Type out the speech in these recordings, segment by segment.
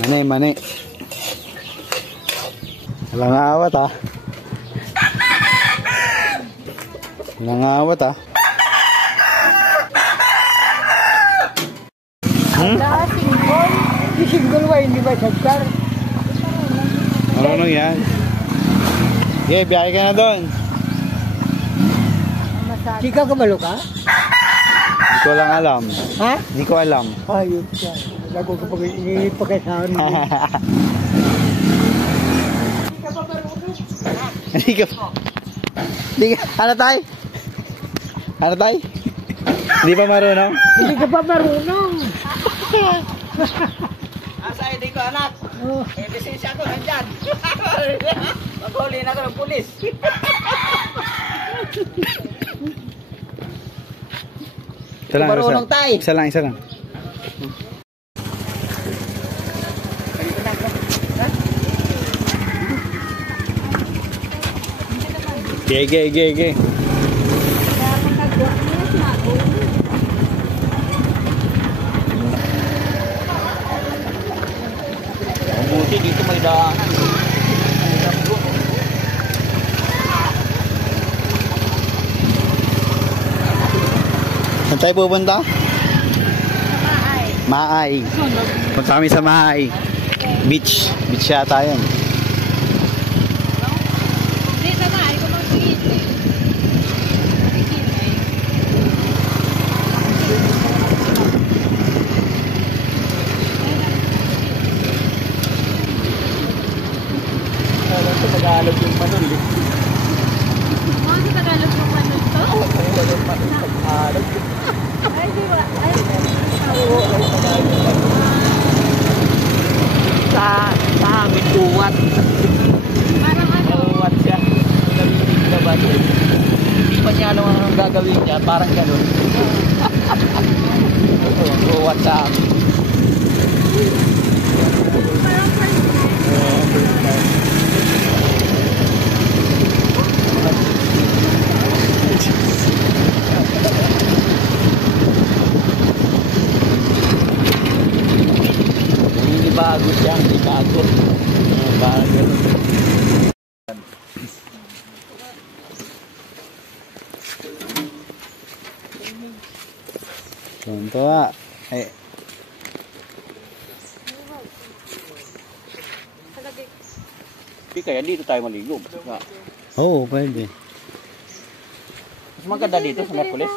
Mani, mani. Walang awat ah. Walang awat ah. Singgol. Di singgol ba, hindi ba sagkar? Ano yan? Okay, biyahe ka na doon. Di ka kabalo ka? Hindi ko lang alam. Ha? Hindi ko alam. Ayun siya. Lago ka pag ipagkasahan mo. Hindi ka pa. Hindi ka. Ano tayo? Ano tayo? Hindi pa marunong? Hindi ka pa marunong. Asa hindi ko anak. Eh, lisensya ko nandyan. Maghuli na ko ng pulis. Isa lang, marunong tayo. Isa lang, isa lang. Ge. Buti dito may daanan. Saan tayo pupunta? Maay. Punta kami sa Maay. Beach. Beach yata yun. Tagalog yung manol eh. Mga sa Tagalog yung manol to? Tagalog. Ay, di ba? Ay, Sa amin uwat. parang ano? Uwat siya. Nalilig na ba siya? Hindi pa niya alam ang gagawin niya. Parang gano'n. Uwat sa amin. Parang Hindi bago siya. Hindi bago. Parang gano'n. Tonto ah. Eh. Hindi kaya dito tayo maligo. Oo, pwede. Mas maganda dito sa Merkulis.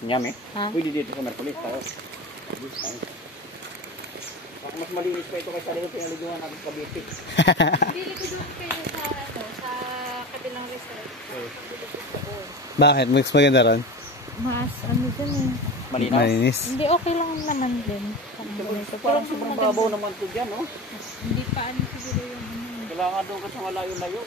Nyame. Ha? Pwede dito sa Merkulis tayo. Baka mas malinis pa ito kaysa dito pinaliguan natin sa Cavite. Dili ko doon kayo sa, ano, sa kabilang resort. Bakit? Mas maganda ron? Mas, ano dyan eh. Malinaw. Malinis. Hindi, okay lang naman din. Parang sobrang babaw naman ito dyan, no? Hindi pa ano siguro yung ano. Kailangan doon ka sa malayo-layo.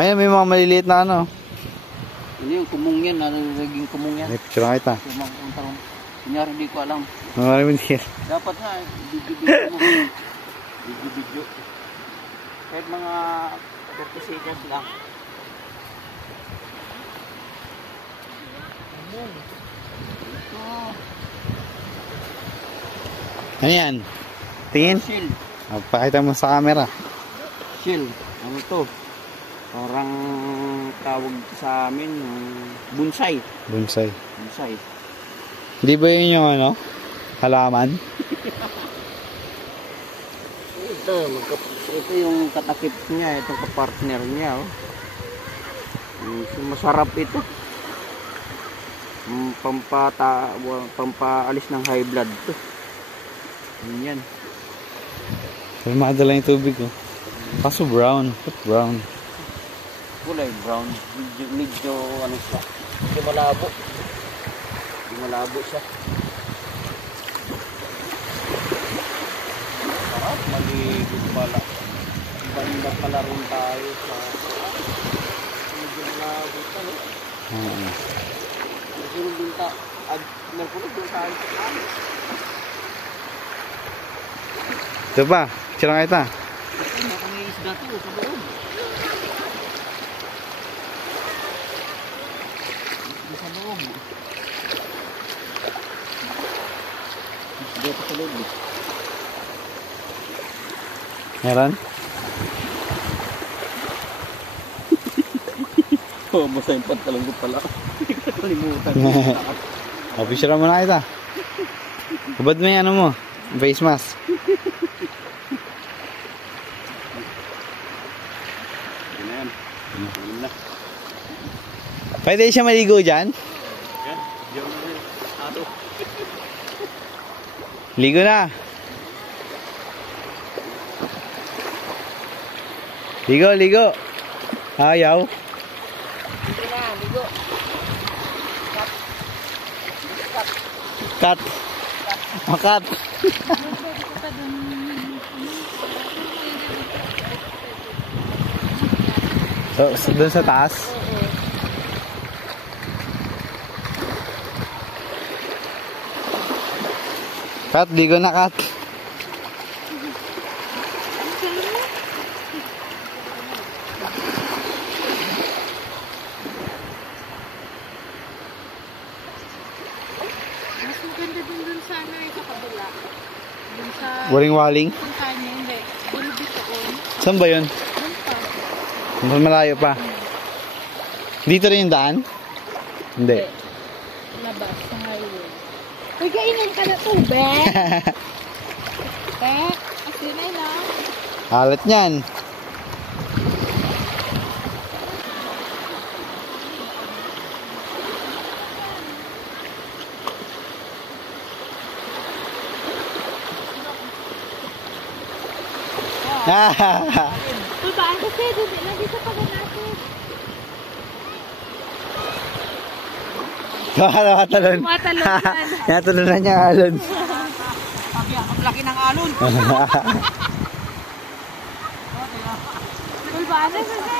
Ayun, may mga maliliit na ano. Ano yung kumong yan? Ano yung naging kumong yan? May picture kita. Kumong tarong. Kunyari hindi ko alam. Maraming here. Dapat nga, video-video mo. Video-video. Kahit mga 30 seconds lang. Ano yan? Tingin? Shield. Pakita mo sa camera. Shield. Ano to? Parang tawag sa amin, bonsai. Bonsai. Bonsai. Hindi ba yun yung ano? Halaman? Ito yung katakip niya, itong kapartner niya. Oh. Masarap ito. Pampaalis ng high blood to. Yan. Pero makadala yung tubig ko. Kaso brown. Ba't brown? Kulay brown. Medyo ano siya. Hindi malabo. Hindi malabo siya. Sarap, maligid pala. Banda pala rin tayo sa... Medyo malabo pala. Medyo binta. Nagpunod doon tayo sa kami. Ito pa, sirang kita. Ito, may isda to sa loob. Sa loob. Isda to sa loob. Meron? Oh, basta yung pantalong ko pala. Hindi ko nakalimutan. Official mo na kita. Hubad mo yung ano mo, face mask. Yan na yan. Yan na. Pwede siya maligo dyan? Yan. Diyan na rin. Ato. Ligo na. Ligo, ligo. Ayaw. Hindi na, ligo. Cut. Makat. So, doon sa taas? Cut, ligo na cut. Mas maganda dun sa ano sa kabila. Dun sa... Waling-waling. Yung kanya, hindi. Dulubit doon. Saan ba yun? Dun pa. Mas malayo pa. Dito rin yung daan? Hindi. Labas sa highway. Uy, kainan ka na tubig. Asinay na. Halat niyan. Babaan kasi, nandito pa ba natin? Tumatalon. Tumatalon yan. Natulunan niya ang alon. Ang laki ng alon. Babaan na kasi.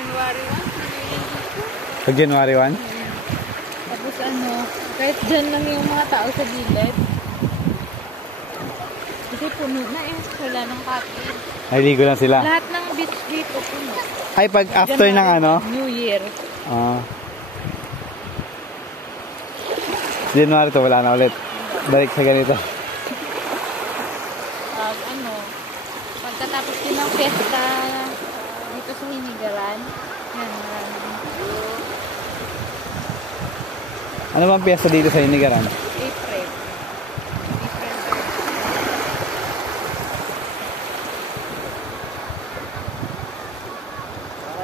January 1. Pag January 1? Tapos ano, kahit dyan lang yung mga tao sa gilid. Kasi puno na eh. Wala ng kapit. Ay, ligo lang sila. Lahat ng beach dito puno. Ay, pag after ng ano? New Year. January to, wala na ulit. Balik sa ganito. Ano, pagkatapos din ng fiesta dito sa Hinigaran. Yan, maraming Ano bang piyesta dito sa Hinigaran? April. April 3.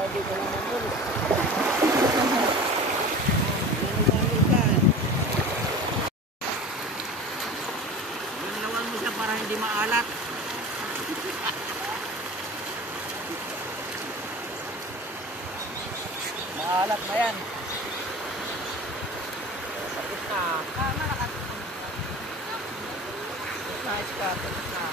Hindi ko naman doon. Lawan mo siya para hindi maalat. Maalat na yan. Tapos na. Nice ka. Tapos na.